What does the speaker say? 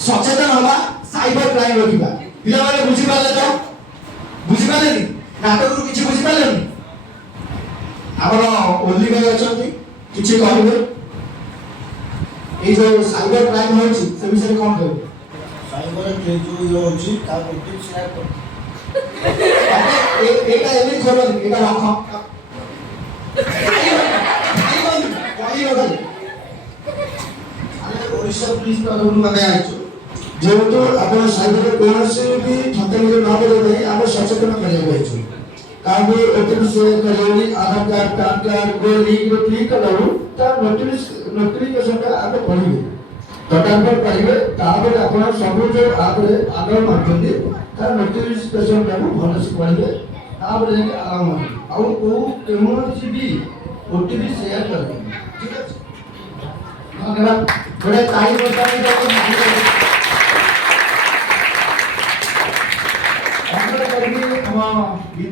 सचेतन हवा cyber crime रोकवा पिला माने बुझी पाले तो बुझी पालेनी नाटक रु किछि बुझी पालेनी ଆମର ଓଲି ଭାଇ ଅଛନ୍ତି କିଛି କହିବେ ଏଇ जो साइबर क्राइम होछि से विषय कोन कहबे साइबर के जो होछि ता ओटी शेयर कर एटा एमि खोलो एटा रख कहि बदल अरे ओडिशा पुलिस तरफରୁ माने आइछु जेहेतु आपण साइबर कोनसे भी ठकमी न करे हम सचेतन करिया आइछु काबू ओटीपी शेयर करेनी आधार कार्ड पैन कार्ड को लिंक रो क्लिक करू ता नोटिफिकेशन का आगे पढिबे टोटल पर पढिबे तापर आपण सब जो आगे आगे मारछन्ती ता नोटिफिकेशन का भलो से पढिबे तापर जे आराम हो आ को केमोसी भी ओटीपी शेयर करबे ठीक है अगर थोड़े ताई बताने तो हम